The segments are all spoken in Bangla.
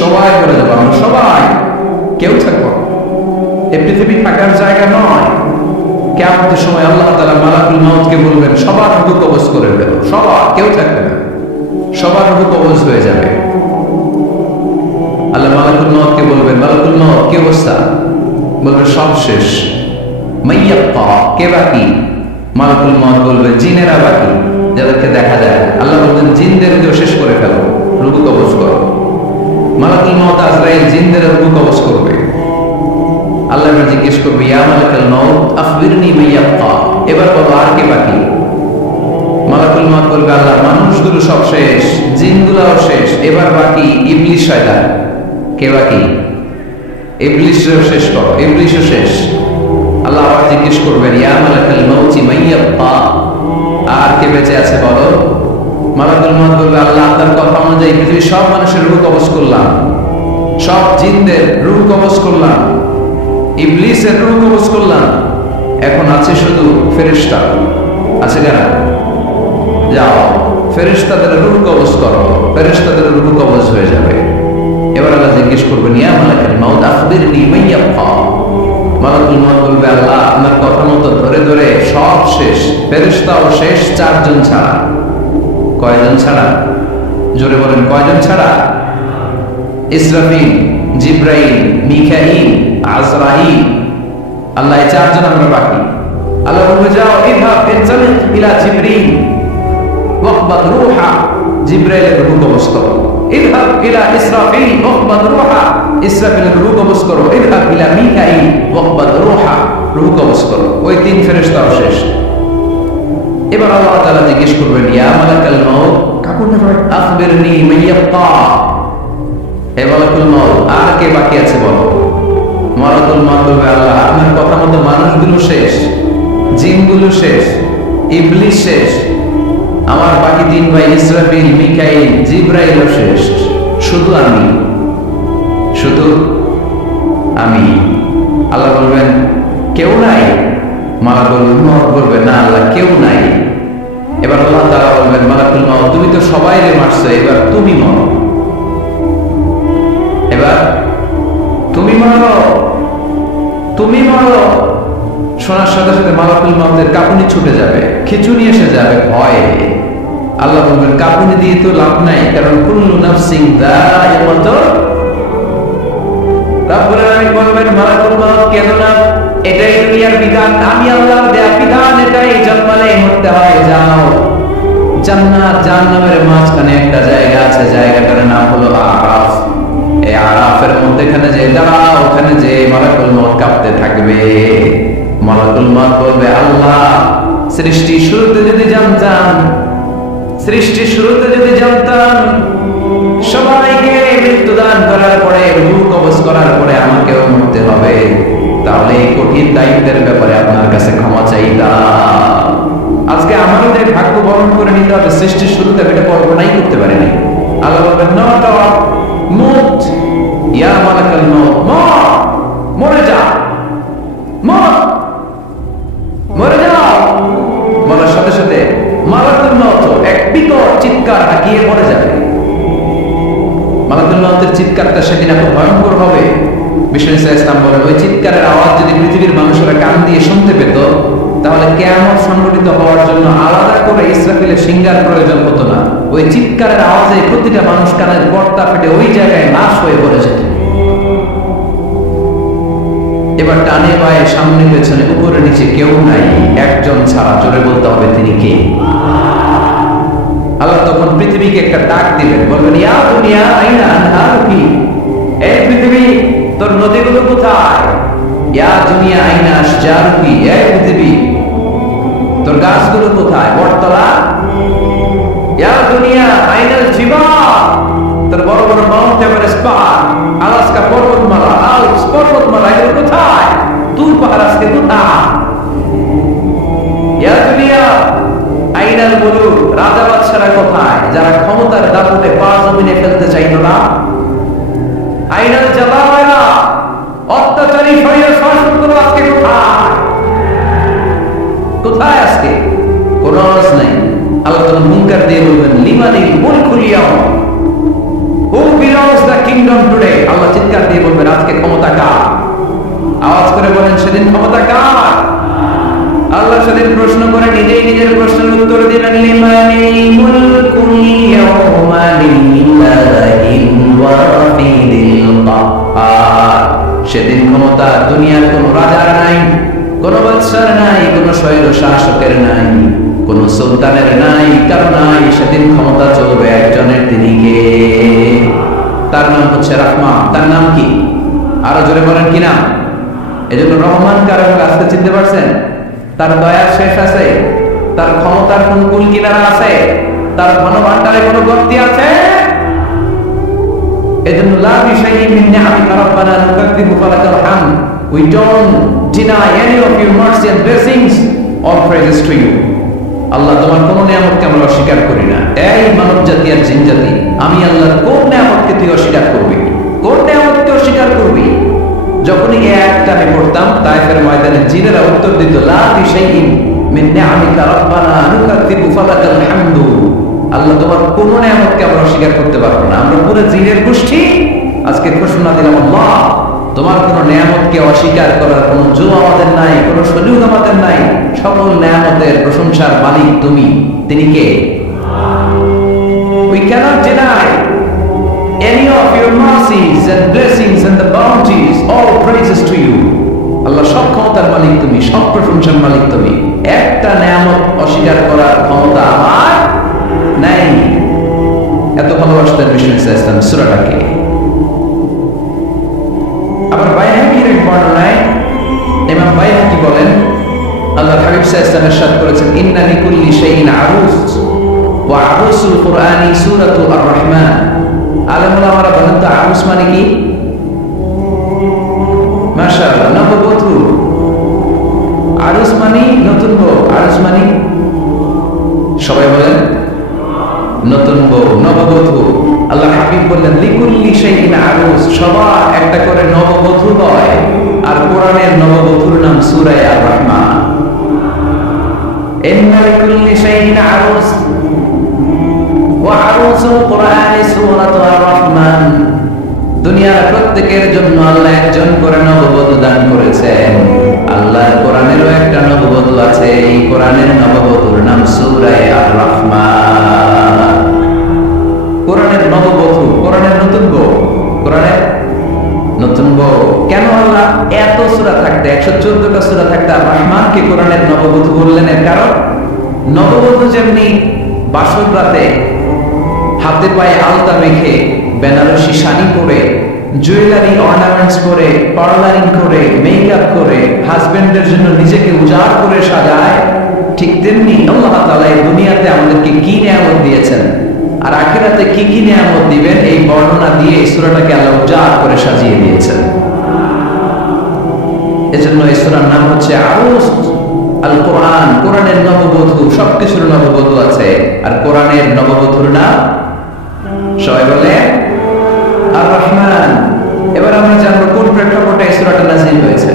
সবাই করে যাবো, আমরা সবাই, কেউ থাকবো। এই পৃথিবী থাকার জায়গা নয়। কিয়ামতের সময় আল্লাহ তাআলা মালাকুল মউতকে বলবেন সবার রূহ কবজ করে ফেলো, সবার, কেউ থাকবে না, সবার রূহ কবজ হয়ে যাবে। আল্লাহ মালাকুল মউতকে বলবেন, মালাকুল মউত কি অবস্থা? বলবে সব শেষ। মাইয়াক্কা, কে বাকি? মালাকুল মউত বলবে জিনেরা বাকি, যাদেরকে দেখা যায়। আল্লাহ বলবেন জিনদেরকেও শেষ করে ফেলো, রূহ কবজ করো। মালাকুল মউত আজরাইল জিনদের রূহ কবজ করবে। আল্লাহ জিজ্ঞেস করবে ইয়া মালাকুল মউত আখবিরনি মাইয়াক্কা, এবার বলো আর কে বাকি? মালাকুল মউত বলবে আল্লাহ মানুষগুলো সব শেষ, জিনগুলোও শেষ, এবার বাকি ইবলিস শয়তান। কে বাকি? ইবলিসও শেষ করো, ইবলিসও শেষ। আল্লাহ আবার জিজ্ঞেস করবেন ইয়া মালাকুল মউত মাইয়াক্কা, আর কে বেঁচে আছে বলো? মালাকুল মউত বলবে আল্লাহ আপনার কথা অনুযায়ী পৃথিবীর সব মানুষের রূহ কবজ করলাম, সব জিনদের রূহ কবজ করলাম, ইবলিসের রূহ কবজ করলাম, এখন আছে শুধু ফেরেশতা। আছে কারা? যাও ফেরেশতাদের রূহ কবজ করো, ফেরেশতাদের রূহ কবজ হয়ে যাবে। এবার আল্লাহ জিজ্ঞেস করবেন ইয়া মালাকুল মউত আখবিরনি মাইয়াক্কা। মালাকুল মউত বলবে আল্লাহ আপনার কথা মতো ধরে ধরে সব শেষ, ফেরেশতাও শেষ, চারজন ছাড়া। কয়জন ছাড়া? জোরে বলেন কয়জন ছাড়া? ইসরাফিল, জিব্রাইল, মিকাইল, আজরাইল। আল্লাহ এই চারজন আমরা বাকি। আল্লাহ বলবে যাও ইযহাব ইনতালিক ইলা জিবরিল ওয়াকবাদ রূহা, জিব্রাইলের রূহ কবজ করো। ইযহাব ইলা ইসরাফিল ওয়াকবাদ রূহা, ইসরাফিলের রূহ কবজ করো। ইযহাব ইলা মিকাইল ওয়াকবাদ রূহা, রূহ কবজ করো। ওই তিন ফেরেশতাও শেষ। এবার আল্লাহ তাআলা জিজ্ঞেস করবেন ইয়া মালাকুল মউত আখবিরনি মাইয়াক্কা, হে মালাকুল মউত আর কে বাকি আছে বলো? মালাকুল মউত বলবে আল্লাহ আপনার কথা মতো মানুষগুলো শেষ, জিনগুলো শেষ, ইবলিস শেষ, আমার বাকি তিন ভাই ইসরাফিল, মিকাইল, জিব্রাইলও শেষ, শুধু আমি, শুধু আমি। আল্লাহ বলবেন কেউ নাই? মালাকুল মউত বলবে না আল্লাহ কেউ নাই। এবার আল্লাহ তাআলা বলবেন মালাকুল মউত তুমি তো সবাইরে মারছো, এবার তুমি মরো, এবার তুমি মরো, তুমি মরো। শোনার সাথে সাথে মালাকুল মউতের কাঁপুনি ছুটে যাবে, খিচুনি এসে যাবে ভয়ে। আল্লাহ বলবেন কাঁপুনি দিয়ে তো লাভ নাই, কারণ কুল্লু নাফসিন যায়িকাতুল। রব্বুল আলামিন বলবেন মালাকুল মউত কেঁদো না, এটাই দুনিয়ার বিধান, আমি আল্লাহর দেয়া বিধান, এটাই জন্মালে মরতে হয়। যাও জান্নাত জাহান্নামের মাঝখানে একটা জায়গা আছে, জায়গাটার নাম হলো আরাফ। এই আরাফের মধ্যখানে যে দাঁড়াও, ওখানে যে মালাকুল মউত কাঁপতে থাকবে। মালাকুল মউত বলবে আল্লাহ সৃষ্টি শুরুতে যদি জানতাম, সৃষ্টি শুরুতে যদি জানতাম সবাইকে মৃত্যুদান করার পরে রূহ কবজ করার পরে আমাকেও মরতে হবে, তাহলে এই কঠিন দায়িত্বের ব্যাপারে আপনার কাছে ক্ষমা চাইতাম। আজকে আমাদের ভাগ্য বরণ করে নিতে হবে, সৃষ্টির শুরুতে আমি এটা কল্পনাই করতে পারিনি। আল্লাহ বলবেন নট মুত ইয়া মালাকুল মউত, মর, মরে যা, মর, মরে যাও। মরার সাথে সাথে মালাকুল মউত এক বিকট চিৎকার হাঁকিয়ে মরে যাবে। মালাকুল মউতের চিৎকারটা সেদিন এত ভয়ঙ্কর হবে, বিষ্ণু ইসলাম বলেন ওই চিৎকারের আওয়াজ যদি পৃথিবীর মানুষেরা কান দিয়ে শুনতে পেত, তাহলে কিয়ামত সংঘটিত হওয়ার জন্য আলাদা করে ইসরাফিলের সিংহার প্রয়োজন হতো না। ওই চিৎকারের আওয়াজে প্রতিটা মানুষ কানের পর্দা ফেটে ওই জায়গায় লাশ হয়ে পড়ে যেত। এবার ডানে বায়ে সামনে পেছনে উপরে নিচে কেউ নাই, একজন ছাড়া, জোরে বলতে হবে তিনি কে? আল্লাহ তখন পৃথিবীকে একটা ডাক দিবেন, বলবেন ইয়া দুনিয়া আইনা আনহারুকি, এই পৃথিবী তোর নদীগুলো কোথায়? ইয়া দুনিয়া আইনা আশজারুকি, এই পৃথিবী তোর গাছগুলো কোথায়? বটতলা। ইয়া দুনিয়া আইনাল জিবাল, তোর বড় বড় মাউন্ট এভারেস্ট পাহাড়, আলাস্কা পর্বতমালা, আল্পস পর্বতমালা, এগুলো কোথায়? দূর পাহাড় আজকে কোথায়? ইয়া দুনিয়া আইনাল মুলুক, রাজা বাদশারা কোথায়, যারা ক্ষমতার দাপটে পা জমিনে ফেলতে চাইল না? আইনাল জাবারা, অত্যাচারী স্বৈর শাসকগুলো আজকে কোথায়? কোথায় আজকে? কোন আওয়াজ নাই। আল্লাহ তখন হুঙ্কার দিয়ে বলবেন লিমানিল মুলকুল ইয়াউম, হু সেদিন প্রশ্ন করে নিজেই নিজের প্রশ্নের উত্তর দিলেন, লিমানিল মুলকুল ইয়াওমা লিল্লাহিল ওয়াহিদিল কাহ্হার। সেদিন ক্ষমতা দুনিয়ার কোন রাজার নাই, কোন বাদশার নাই, কোন স্বৈর শাসকের নাই, কোন সুলতানের নাই, কারো নাই। সেদিন ক্ষমতা চলবে একজনের, তিনি কে? তার নাম হচ্ছে রহমান। তার নাম কি? আরো জোরে বলেন কি নাম? এজন্য রহমান কারো আজকে চিনতে পারছেন? তার দয়ার শেষ আছে? তার ক্ষমতার কোন কুল কিনারা আছে? তার ধনভাণ্ডারে কোনো গতি আছে? এজন্য লা বিশাইইন মিন নি'আমিকা রাব্বানা নুকাদ্দিবু ফালাকাল হামদ। We don't deny any of your mercy and blessings. All praises to you. আল্লাহ, তোমার কোন নিয়ামতকে আমরা অস্বীকার করি না। এই মানব জাতি আর জিন জাতি, আমি আল্লাহর কোন নিয়ামতকে তুই অস্বীকার করবি? কোন নিয়ামতকে অস্বীকার করবি? যখনই এই আয়াতটা আমি পড়তাম, তায়েফের ময়দানে জিনেরা উত্তর দিত, লা বিশাইইন মিন নি'আমিকা রাব্বানা নুকাদ্দিবু ফালাকাল হামদু। আল্লাহ, তোমার কোন নিয়ামতকে আমরা অস্বীকার করতে পারবো না। আমরা পুরো জিনের গোষ্ঠী আজকে ঘোষণা দিলাম, আল্লাহ, তোমার কোন নিয়ামতকে অস্বীকার করার কোন জো আমাদের নাই, কোন সুযোগ আমাদের নাই। সকল নিয়ামতের প্রশংসার মালিক তুমি। তিনি কে? We cannot deny any of your mercies and blessings and the bounties. All praises to you. আল্লাহ, সব ক্ষমতার মালিক তুমি, সব প্রশংসার মালিক তুমি। একটা নিয়ামত অস্বীকার করার ক্ষমতা আমার নাই। এত ভালোবাসতেন বিষ্ণু ইসলাম সূরাটাকে। আবার বাইহাকির এক বর্ণনায় ইমাম বাইহাকি বলেন, আল্লাহর হাবিব সাল্লাল্লাহু আলাইহি ওয়াসাল্লাম ইরশাদ করেছেন, ইন্না লিকুল্লি শাইইন আরুস ওয়া আরুসুল কুরআনি সূরাতুর রহমান। আলেমুল আমরা বলেন তো আরুস মানে কি? মাশাআল্লাহ, নববধূ। আরুস মানে নতুন বউ। আরুস মানে সবাই বলেন নতুন বউ, নববধূ। আল্লাহ হাবিব বললেন, লিকুল্লি শাইইন আরুস, সবার একটা করে নববধূ হয়। আর কোরআনের নববধূর নাম সূরা আর রহমান। ইন্না লিকুল্লি শাইইন আরুস ওয়া আরুসুল কুরআনি সূরাতুর রহমান। দুনিয়ার প্রত্যেকের জন্য আল্লাহ একজন করে নববধূ দান করেছেন। আল্লাহর কোরআনেরও একটা নববধূ আছে। এই কোরআনের নববধূর নাম সূরা আর রহমান। কোরআনের নববধূ, কোরআনের নতুন বউ, কোরআনের নতুন বউ। কেন আল্লাহ এত সূরা থাকতে, 114টা সূরা থাকতে আর রহমানকে কোরআনের নববধূ বললেন? এর কারণ, নববধূ যেমনি বাসর রাতে হাতে পায়ে আলতা মেখে, বেনারসি শাড়ি পরে, জুয়েলারি অর্নামেন্টস করে, পার্লারিং করে, মেকআপ করে, হাজবেন্ডের জন্য নিজেকে উজাড় করে সাজায়, ঠিক তেমনি আল্লাহ তাআলা এই দুনিয়াতে আমাদেরকে কি নিয়ামত দিয়েছেন আর আখিরাতে কি কি নিয়ামত দিবেন, এই বর্ণনা দিয়ে এই সূরাটাকে আল্লাহ উজাড় করে সাজিয়ে দিয়েছেন। এজন্য এই সূরার নাম হচ্ছে আরুস আল কোরআন। কোরআনের নববধূ, সবকিছুর নববধূ আছে। আর কোরআনের নববধূর নাম সবাই বলে আর রহমান। এবার আমরা জানবো কোন প্রেক্ষাপটে এই সূরাটা নাযিল হয়েছে।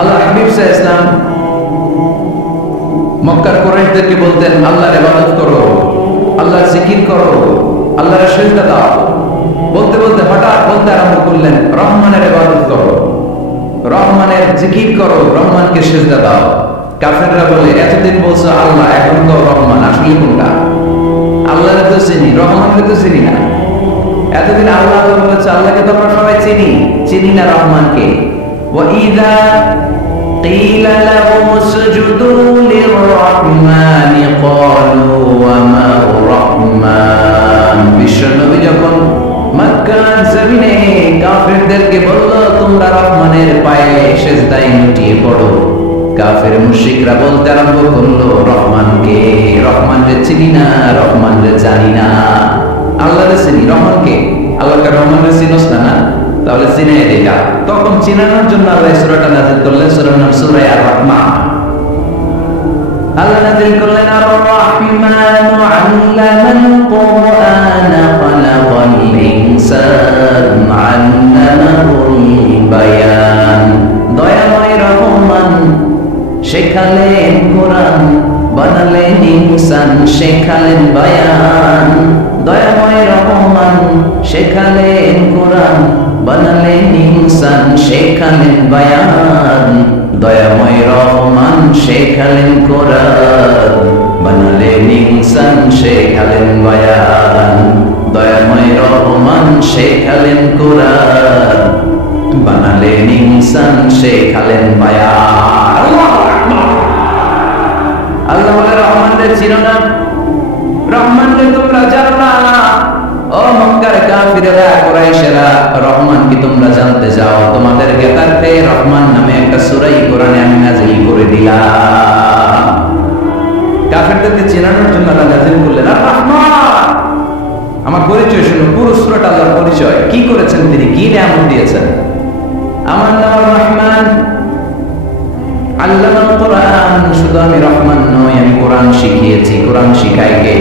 আল্লাহ হাবিব সাল্লাল্লাহু আলাইহি ওয়াসাল্লাম মক্কার কুরাইশদেরকে বলতেন, আল্লাহর ইবাদত করো, আল্লাহর জিকির করো, আল্লাহর সিজদা দাও। বলতে বলতে হঠাৎ বলতে আরম্ভ করলেন, রহমানের ইবাদত করো, রহমানের জিকির করো, রহমানকে সিজদা দাও। কাফেররা বলে, এতদিন বলছো আল্লাহ, এখন তো রহমান, আসলে কোনটা? আল্লাহকে তো চিনি, রহমানকে তো চিনি না। এতদিন আল্লাহ বলেছে, আল্লাহকে তো আমরা সবাই চিনি না রহমানকে। وَإِذَا قِيلَ لَهُمُ اسْجُدُوا لِلرَّحْمَنِ قَالُوا وَمَا الرَّحْمَنُ। বিশ্বনবী যখন মক্কার জমিনে কাফেরদেরকে বলল, তোমরা রহমানের পায়ে সিজদায় লুটিয়ে পড়ো, কাফের মুশরিকরা বলতে আরম্ভ করলো, রহমানকে, রহমানরে চিনি না, রহমানরে জানি না। আল্লাহরে চিনি, রহমানকে, আল্লাহকে রহমানরে চিনোস না? তাহলে চিনাই দেখা। তখন চিনানোর জন্য আল্লাহ সূরাটা নাযিল করলেন। সূরার নাম সূরা আর রহমান। আল্লাহ নাযিল করলেন, আর রহমানু আল্লামাল কুরআনা খালাকাল ইনসানা আল্লামাহুল বায়ান। দয়াময় রহমান শেখালেন কোরআন, বানালেন ইনসান, শেখালেন বায়ান। দয়াময় রহমান শেখালেন কোরআন, বানালেন ইনসান, শেখালেন বায়ান। দয়াময় রহমান শেখালেন কোরআন, বানালেন ইনসান শেখালেন বয়ান। দয়াময় রহমান শেখালেন কোরআন, বানালেন ইনসান শেখালেন বয়ান। আল্লাহ বলে রহমানদের চিনো না, রহমানদের তোমরা জানো না। ও মক্কার কাফিরেরা, কুরাইশেরা, রহমান কি তোমরা জানতে চাও? তোমাদের জ্ঞাতার্থে রহমান নামে একটা সূরা কোরআনে আমি নাযিল করে দিলাম। কাফিরদেরকে চেনানোর জন্য আল্লাহ নাযিল করলেন আর রহমান। আমার পরিচয় শুনো, পুরো সূরাটা আল্লাহর পরিচয়, কি করেছেন তিনি, কি নিয়ামত দিয়েছেন। আমার নাম রহমান, আল্লামাল কোরআন। শুধু আমি রহমান নই, আমি কোরআন শিখিয়েছি। কোরআন শিখাই কে?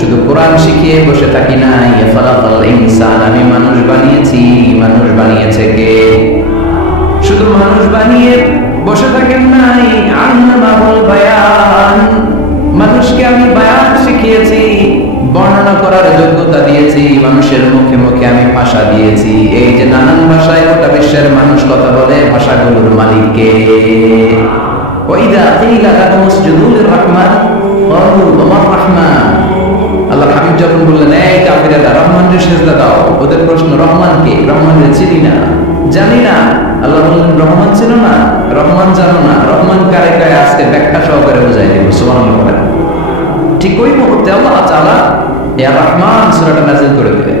শুধু কোরআন শিখিয়ে বসে থাকি নাই। ফালাকাল ইনসান, আমি মানুষ বানিয়েছি। মানুষ বানিয়েছে কে? শুধু মানুষ বানিয়ে বসে থাকেন নাই। আল্লামাহুল বায়ান, মানুষকে আমি বায়ান শিখিয়েছি, বর্ণনা করার যোগ্যতা দিয়েছি। মানুষের মুখে মুখে আমি ভাষা দিয়েছি। এই যে নানান ভাষায় গোটা বিশ্বের মানুষ কথা বলে, ভাষাগুলোর মালিক কে? ওয়াইদা কিলা লাহুম উসজুদু লিররহমান ক্বালু ওয়া রাহমান। আল্লাহ হাবিব যখন বললেন, এই কাফিরেরা রহমানের সিজদা দাও, ওদের প্রশ্ন রহমান কে? রহমানের চিনি না, জানি না। আল্লাহ বললেন, রহমান ছিল না, রহমান জানো না, রহমান কারে কারে আজকে ব্যাখ্যা সহকারে বুঝাই দেব। সুবহানাল্লাহ। ঠিক ওই মুহূর্তে আল্লাহ তাআলা ইয়া রহমান সূরাটা নাযিল করে দিলেন।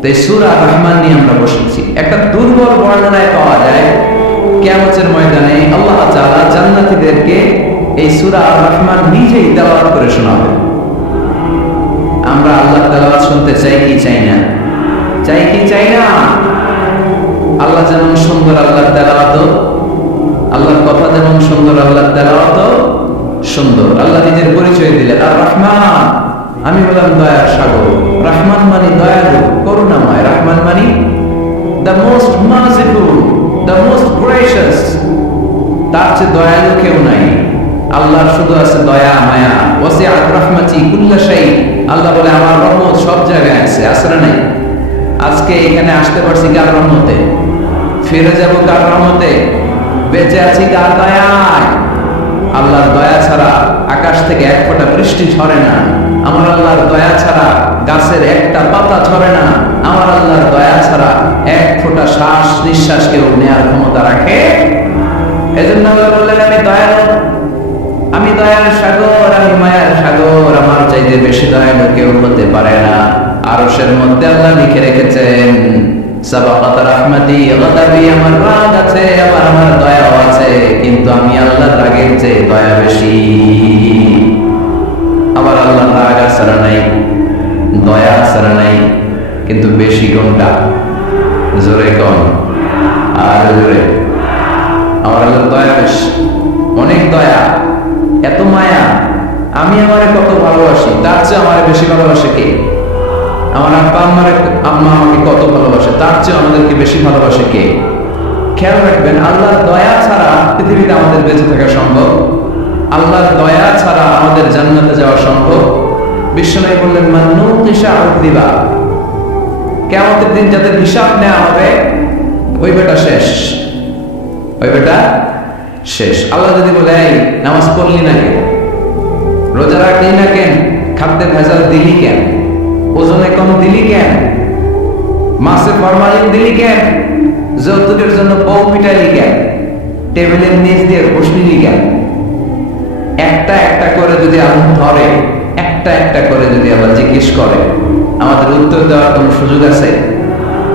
তো এই সূরা রহমান নিয়ে আমরা বসেছি। একটা দুর্বল বর্ণনায় পাওয়া যায় কিয়ামতের ময়দানে আল্লাহ তাআলা জান্নাতীদেরকে এই সূরা রহমান নিজেই তেলাওয়াত করে শোনাবেন। আমরা আল্লাহর তেলাওয়াত শুনতে চাই কি চাই না? চাই কি চাই না? আল্লাহ যেমন সুন্দর, আল্লাহর তেলাওয়াত, আল্লাহর কথা যেমন সুন্দর, আল্লাহর তেলাওয়াত সুন্দর। আল্লাহ নিজের পরিচয় দিলেন আর রহমান। আমি বললাম দয়ার সাগর। রহমান মানে দয়ালু, করুণাময়। রহমান মানে the most merciful, the most gracious। তার চেয়ে দয়ালু কেউ নাই। আল্লাহর শুধু আছে দয়া মায়া। ওয়াসিআত রাহমাতি কুল্লা শাই। আল্লাহ বলে আমার রহমত সব জায়গায় আছে। আসলে নাই? আজকে এখানে আসতে পারছি কার রহমতে? ফিরে যাব কার রহমতে? বেঁচে আছি কার দয়ায়? আল্লাহর দয়া ছাড়া আকাশ থেকে এক ফোঁটা বৃষ্টি ঝরে না। আমার আল্লাহর দয়া ছাড়া গাছের একটা পাতা ঝরে না। আমার আল্লাহর দয়া ছাড়া এক ফোঁটা শ্বাস নিঃশ্বাস কেউ নেয়ার ক্ষমতা রাখে? এজন্য আল্লাহ বললেন, আমি দয়ালু, আমি দয়ার সাগর, আমি মায়ার সাগর। আমার চাইতে বেশি দয়ালু কেউ হতে পারে না। আরশের মধ্যে আল্লাহ লিখে রেখেছেন, সাবাকাত রাহমাতি গাদাবি। আমার রাগ আছে, আমার দয়াও আছে, কিন্তু আমি আল্লাহর রাগের চেয়ে দয়া বেশি। আবার আল্লাহর রাগ ছাড়া নাই, দয়া ছাড়া নাই, কিন্তু বেশি কোনটা? জোরে কম আর জোরে। আমার আল্লাহর দয়া বেশি, অনেক দয়া, এত মায়া। আমি আমারে কত ভালোবাসি, তার চেয়ে আমারে বেশি ভালোবাসে কে? আমার আম্মা আমাকে কত ভালোবাসে, তার চেয়ে আমাদেরকে বেশি ভালোবাসে কে? খেয়াল রাখবেন, আল্লাহর দয়া ছাড়া পৃথিবীতে আমাদের বেঁচে থাকা সম্ভব? আল্লাহর দয়া ছাড়া আমাদের জান্নাতে যাওয়া সম্ভব? বিশ্বনবী বললেন, মান নুকিশা উযিবা। কিয়ামতের দিন যাদের হিসাব নেওয়া হবে, ওই বেটা শেষ, ওই বেটা শেষ। আল্লাহ যদি বলে, এই নামাজ পড়লি না কেন, রোজা রাখলি না কেন, খাদ্যে ভেজাল দিলি কেন, ওজনে কম দিলি কেন, মাছে ফরমালিন দিলি কেন, যৌতুকের জন্য বউ পিটালি কেন, টেবিলের নিচ দিয়ে বসলি কেন, একটা একটা করে যদি আল্লাহ ধরে, একটা একটা করে যদি আল্লাহ জিজ্ঞেস করে, আমাদের উত্তর দেওয়ার কোন সুযোগ আছে?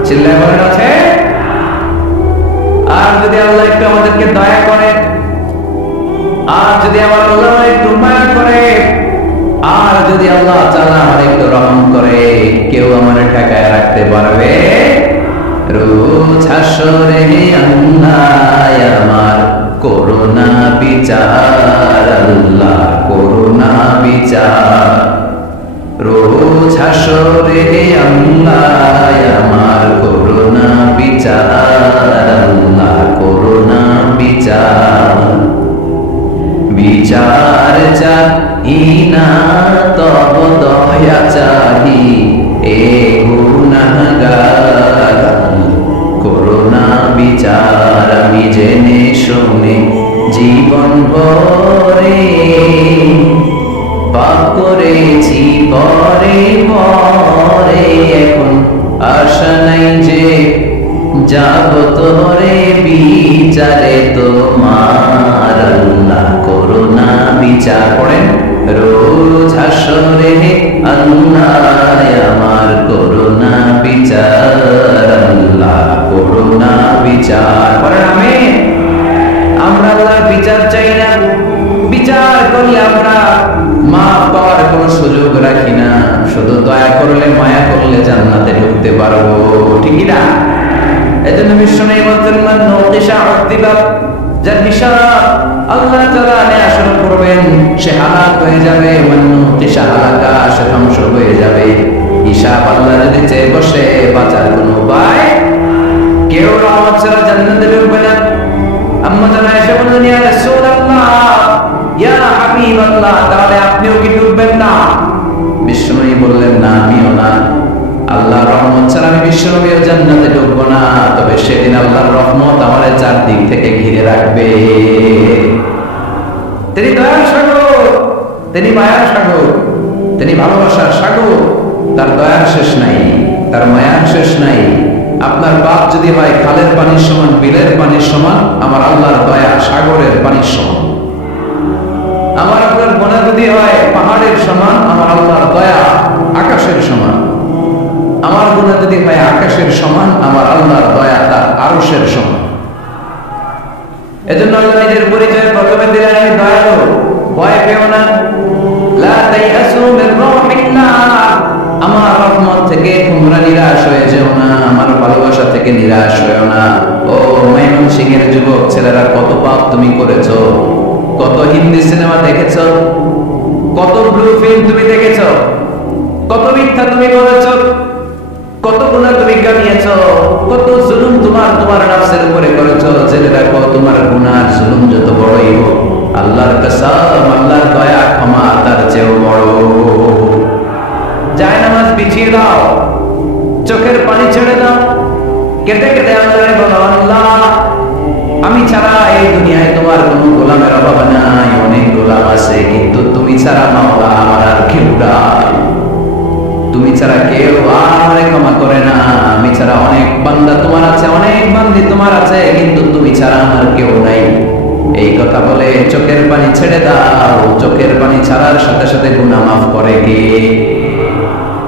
চিল্লায় বলেন আছে? আর যদি আল্লাহ একটু আমাদেরকে দয়া করে, আর যদি আমার আল্লাহ একটু মায়া করে, আর যদি আল্লাহ তাআলা আমার একটু রহম করে, কেউ আমার ঠেকায় রাখতে পারবে? রোজ হাসরে আল্লাহ আমার করুণা বিচার, আল্লাহ করুণা বিচার। রোজ হাসরে আল্লাহ আমার করুণা বিচার, আল্লাহ করুণা বিচার। বিচার চাহি না তব দয়া চাহি, এ গুনাহগার করুণা বিচার। আমি জেনে তরে বিচারে তোমার আল্লাহ করো না বিচার। পড়েন রোজ হাসরে আল্লাহ আমার করো না বিচার, আল্লাহ করো না বিচার। পড়েন আমিন। আমরা আল্লাহর বিচার চাই না, বিচার করলে আমরা মাফ পাওয়ার কোনো সুযোগ রাখি না, শুধু দয়া করলে মায়া করলে জান্নাতে ঢুকতে পারবো, ঠিক না? এজন্য বিশ্বনবী বলতেন মান নকিশা উযিবা, যার হিসাব আল্লাহ তাআলা নেওয়া শুরু করবেন সে হালাক হয়ে যাবে, মান নকিশা হালাকা সে ধ্বংস হয়ে যাবে। হিসাব আল্লাহ যদি চেয়ে বসে বাঁচার কোনো উপায়, কেউ রহমত ছাড়া জান্নাতে ঢুকবে না। আম্মা জানা এসে বললেন ইয়া রাসূলুল্লাহ ইয়া হাবিবাল্লাহ, তাহলে আপনিও কি ঢুকবেন না? বিশ্বনবী বললেন না, আমিও না। আল্লাহর রহমত ছাড়া আমি বিশ্বনবীর জান্নাতে ঢুকবো না, তবে সেদিন আল্লাহর রহমত আমাদের চারদিক থেকে ঘিরে রাখবে। তিনি দয়ার সাগর, তিনি মায়ার সাগর, তিনি ভালোবাসার সাগর। তার দয়ার শেষ নাই, তার মায়ার শেষ নাই। আপনার পাপ যদি হয় খালের পানির সমান, বিলের পানির সমান, আমার আল্লাহর দয়া সাগরের পানির সমান। আমার আপনার গুনাহ যদি হয় পাহাড়ের সমান, আমার আল্লাহর দয়া আকাশের সমান। আমার গুনাহ যদি হয় আকাশের সমান, আমার আল্লাহর দয়া তার আরশের সমান। এজন্য আল্লাহ নিজের পরিচয় প্রথমে দিলেন আমি দয়ালু, ভয় পেও না। লা তাইয়াসু মির রাহমাতিল্লাহ, আমার রহমত থেকে তোমরা নিরাশ হয়ে যেও না, আমার ভালোবাসা থেকে নিরাশ হয়েও না। ও ময়মনসিংহের যুবক ছেলেরা, কত পাপ তুমি করেছো, কত হিন্দি সিনেমা দেখেছো, কত ব্লু ফিল্ম তুমি দেখেছো, কত মিথ্যা তুমি বলেছো, কত গুনাহ তুমি কামিয়েছো, কত জুলুম তোমার নাফসের উপরে করেছো। জেনে রাখো তোমার গুনাহ জুলুম যত বড়ই হোক, আল্লাহর কসম আল্লাহর দয়া ক্ষমা তার চেয়েও বড়। যায় নামাজ বিছিয়ে দাও, চোখের পানি ছেড়ে দাও, কেটে কেটে আল্লাহরে বলো আল্লাহ আমি ছাড়া এই দুনিয়ায় তোমার কোনো গোলামের অভাব নাই, অনেক গোলাম আছে, কিন্তু তুমি ছাড়া মাওলা আমার আর কেউ নাই। তুমি ছাড়া কেউ আমারে ক্ষমা করে না, আমি ছাড়া অনেক বান্দা তোমার আছে, অনেক বান্দি তোমার আছে, কিন্তু তুমি ছাড়া আমার কেউ নাই। এই কথা বলে চোখের পানি ছেড়ে দাও। চোখের পানি ছাড়ার সাথে সাথে গুনাহ মাফ করে কে?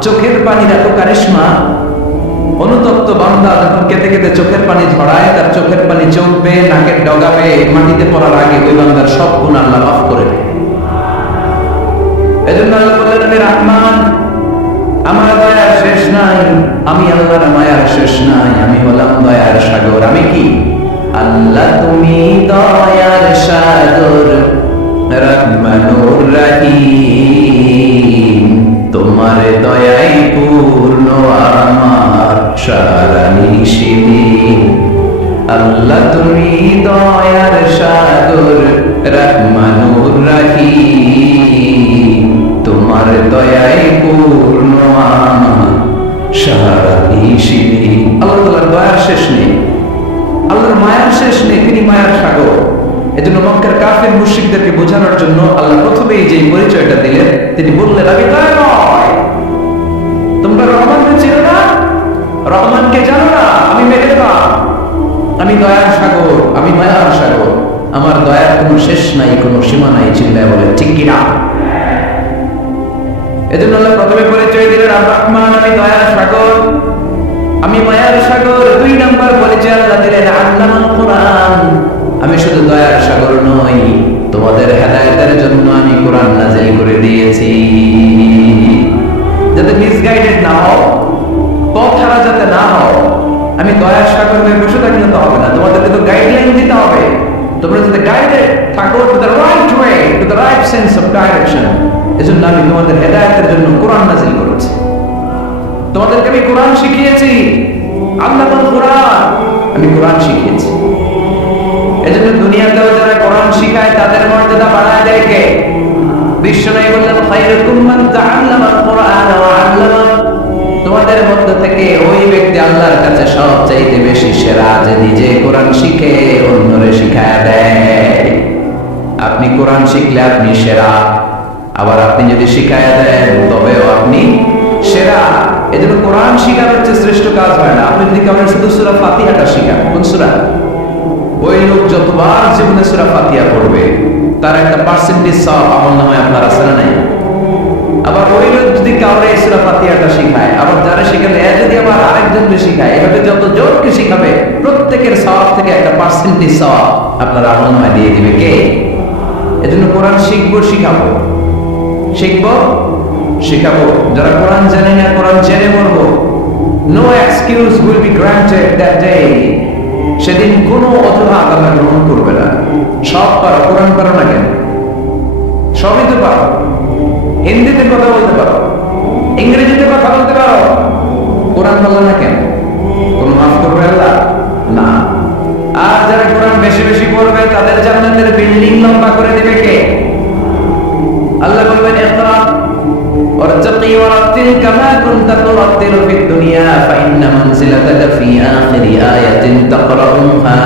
চোখের পানির এত কারিশমা, অনুতপ্ত বান্দা যখন কেঁদে কেঁদে চোখের পানি ঝরায়, তার চোখের পানি চলবে নাকের ডগাবে, মাটিতে পড়ার আগে ওই বান্দার সব গুনাহ আল্লাহ মাফ করে দেয়। এজন্য আল্লাহ বললেন আমি রহমান, আমার দয়ার শেষ নাই, আমি আল্লাহর মায়ার শেষ নাই, আমি হলাম দয়ার সাগর। আমি কি? আল্লাহ তুমি দয়ার সাগর, রহমানুর রহিম, তোমার দয়াই পূর্ণ আমার সারা নিশিদিন। আল্লাহ তুমি দয়ার সাগর, রহমানুর রহিম, তোমার দয়াই পূর্ণ আমার সারা নিশিদিন। আল্লাহ তাআলার দয়ার শেষ নেই, আল্লাহর মায়ার শেষ নেই, তিনি মায়ার সাগর। এজন্য মক্কার কাফির মুশরিকদেরকে বোঝানোর জন্য আল্লাহ প্রথমেই যে পরিচয়টা দিলেন, তিনি বললেন আমি দয়াময়। তোমরা রহমানকে চেনো না, রহমানকে জানো না, আমি মেহেরবান, আমি দয়ার সাগর, আমি মায়ার সাগর। আমার দয়ার কোনো শেষ নাই, কোনো সীমা নাই। চিল্লায় বলেন ঠিক কিনা? এজন্য আল্লাহ প্রথমে পরিচয় দিলেন আর রহমান, আমি দয়ার সাগর, আমি মায়ার সাগর। 2 নাম্বার পরিচয় আল্লাহ দিলেন আল্লামাল কোরআন, আমি শুধু দয়ার সাগর নই, তোমাদের হেদায়েতের জন্য আমি কোরআন নাযিল করে দিয়েছি, যাতে মিসগাইডেড না হও, পথ হারা যাতে না হও। আমি দয়ার সাগর হয়ে বসে থাকলে তো হবে না, তোমাদেরকে তো গাইডলাইন দিতে হবে। তোমরা যাতে গাইডেড থাকো to the right way, to the right sense of direction. এজন্য আমি তোমাদের হেদায়েতের জন্য কোরআন নাযিল করেছি, তোমাদেরকে আমি কোরআন শিখিয়েছি। আল্লাহুল কোরআন, আমি কোরআন শিখিয়েছি। এজন্য দুনিয়াতেও যারা কোরআন শিখায় তাদের মর্যাদা বাড়ায় দেয় কে? বিশ্বনবী বললেন খায়রুকুম মান তাআল্লামাল কোরআন ওয়া আল্লামা, তোমাদের মধ্য থেকে ওই ব্যক্তি আল্লাহর কাছে সবচাইতে বেশি সেরা যে নিজে কোরআন শিখে অন্যরে শিখায় দেয়। আপনি কোরআন শিখলে আপনি সেরা, আবার আপনি যদি শিখায় দেন তবেও আপনি সেরা। এজন্য কোরআন শিখার চেয়ে শ্রেষ্ঠ কাজ হয় না। আপনি যদি কাউকে শুধু সূরা ফাতিহাটা শিখান, কোন সূরা, ওই লোক যতবার জীবনে সূরা ফাতিহা পড়বে তার একটা পার্সেন্টেজ সওয়াব আমলনামায় আপনার আছে না নাই? আবার ওই লোক যদি কাউরে সূরা ফাতিহাটা শিখায়, আবার যারা শিখালে এ যদি আবার আরেকজনকে শিখায়, এভাবে যত জনকে শিখাবে প্রত্যেকের সওয়াব থেকে একটা পার্সেন্টেজ সওয়াব আপনার আমলনামায় দিয়ে দিবে কে? এজন্য কোরআন শিখবো, শিখাবো, শিখবো, শিখাবো। যারা কোরআন জানে না, কোরআন জেনে মরবো। No excuse will be granted that day. সেদিন কোনো অজুহাত আল্লাহ গ্রহণ করবে না। সব পারো, কোরআন পারো না কেন? সবই তো পারো। হিন্দিতে কথা বলতে পারো, ইংরেজিতে কথা বলতে পারো, কোরআন পারলো না কেন? কোন মাফ করবে আল্লাহ? না। আর যারা কোরআন বেশি বেশি পড়বে তাদের জান্নাতের বিল্ডিং লম্বা করে দিবে কে? আল্লাহ বলবেন ইকরা ওয়ারতাকি ওয়ারাতিল কামা কুনতা তুরাতিলু ফিদ দুনিয়া ফাইন্না মানজিলাতাকা ফি আখিরি আয়াতিন তাকরাউহা।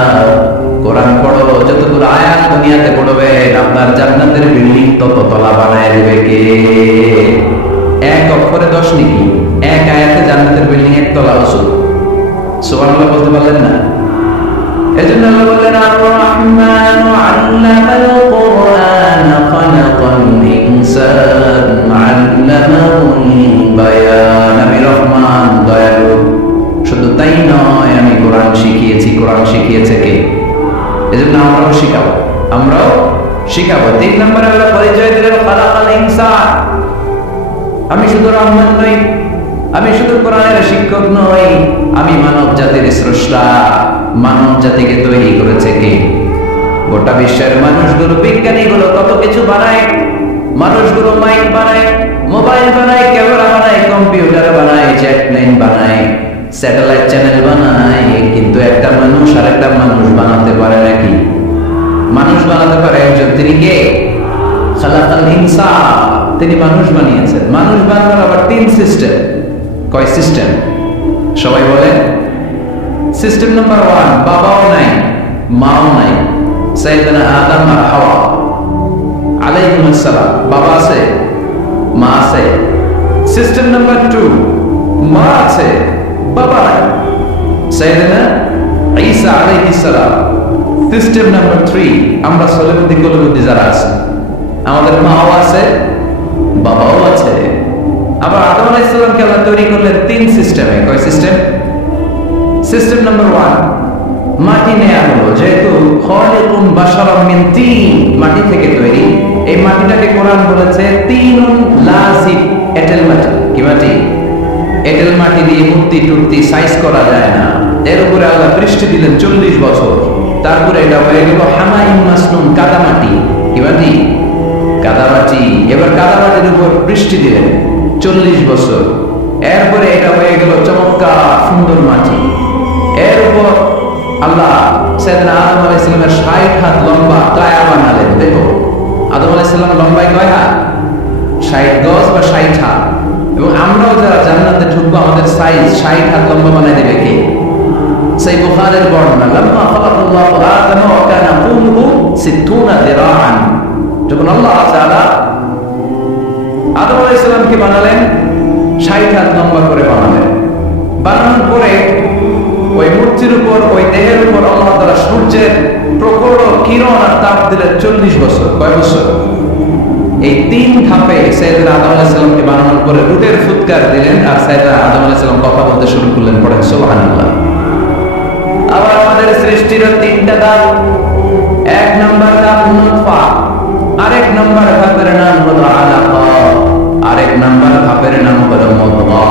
কোরআন পড়ো, যতগুলো আয়াত দুনিয়াতে পড়বে আপনার জান্নাতের বিল্ডিং তত তলা বানায় দিবে কে? এক অক্ষরে 10 নাকি? এক আয়াতে জান্নাতের বিল্ডিং এক তলা উঁচু। সুবহানাল্লাহ বলতে পারলেন না? এজন্য আল্লাহ বললেন আর-রহমান আল্লামাল কুরআন খালাকাল ইনসান আল্লামাহুল বায়ান। আমি রহমান, দয়ালু। শুধু তাই নয়, আমি কোরআন শিখিয়েছি। কোরআন শিখিয়েছে কে? এজন্য আমরাও শিখাবো, আমরাও শিখাবো। 3 নম্বরে আল্লাহ পরিচয় দিলেন খালাকাল ইনসান। আমি শুধু রহমান নই, আমি শুধু কোরআনের শিক্ষক নই, আমি মানব জাতির স্রষ্টা। মানব জাতিকে তৈরি করেছে কে? গোটা বিশ্বের মানুষগুলো, বিজ্ঞানীগুলো কত কিছু বানায়। মানুষগুলো মাইক বানায়, মোবাইল বানায়, ক্যামেরা বানায়, কম্পিউটার বানায়, জেট প্লেন বানায়, স্যাটেলাইট চ্যানেল বানায়, কিন্তু একটা মানুষ আর একটা মানুষ বানাতে পারে নাকি? মানুষ বানাতে পারে একজন, তিনি কে? খালাকাল ইনসান। তিনি মানুষ বানিয়েছেন। মানুষ বানানোর আবার 3 সিস্টেম। কয় সিস্টেম? সবাই বলে। সিস্টেম নাম্বার 1, বাবাও নাই, মাও নাই। সাইয়েদনা আদম আর হাওয়া আলাইহিস সালাম, বাবা আছে, মা আছে। সিস্টেম নাম্বার 2, মা আছে, বাবা নাই। সাইয়েদনা ঈসা আলাইহিস সালাম। সিস্টেম নাম্বার 3, আমরা সলিমুদ্দিন কলমুদ্দি যারা আছে, আমাদের মাও আছে, বাবাও আছে। আবার আদম আলাইহিস সালামকে আল্লাহ তৈরি করলেন 3 সিস্টেমে। কয় সিস্টেম? সিস্টেম নাম্বার 1, মাটি নেয়া হলো। যেহেতু খালিকুন বাশারাম মিন তিন, মাটি থেকে তৈরি। এই মাটিটাকে কোরআন বলেছে তিনুন লাযিব, এঁটেল মাটি। কি মাটি? এঁটেল মাটি দিয়ে মূর্তি টুর্তি সাইজ করা যায় না। এর উপরে আল্লাহ বৃষ্টি দিলেন 40 বছর। তারপরে এটা হয়ে গেল হামাইম মাসনুন, কাদা মাটি। কি মাটি? কাদা মাটি। এবার কাদা মাটির উপর বৃষ্টি দিলেন 40 বছর। এরপরে এটা হয়ে গেল চমৎকার সুন্দর মাটি। এর উপর আল্লাহ সাইয়েদনা আদম আলাইহিস সালামের 60 হাত লম্বা কায়া বানালেন। দেখো আদম আলাইহিস সালাম লম্বায় কয় হাত? 60 গজ বা 60 হাত। এবং আমরাও যারা জান্নাতে ঢুকবো আমাদের সাইজ 60 হাত লম্বা বানায় দেবে কে? সেই বুখারীর বর্ণনা, লাম্মা খালাকাল্লাহু আদম ওয়া কানা তুলুহু 60 দিরাআন। যখন আল্লাহ তাআলা আদম আলাইহিস সালামকে বানালেন 60 হাত লম্বা করে বানালেন। বানানোর পরে ওই মূর্তির উপর, ওই দেহের উপর আল্লাহ তাআলা সূর্যের প্রখর কিরণ আর তাপ দিলেন 40 বছর। কয় বছর? এই 3 ধাপে সাইয়েদনা আদম আলাইহিস সালামকে বানানোর পরে রুটের ফুৎকার দিলেন আর সাইয়েদনা আদম আলাইহিস সালাম কথা বলতে শুরু করলেন। পড়েন সুবহানাল্লাহ। আবার আমাদের সৃষ্টির 3টা ধাপ। 1 নম্বর ধাপ নুতফা, আরেক নম্বর ধাপের নাম হলো আলাকা, আরেক নম্বর ধাপের নাম হলো মুদগা।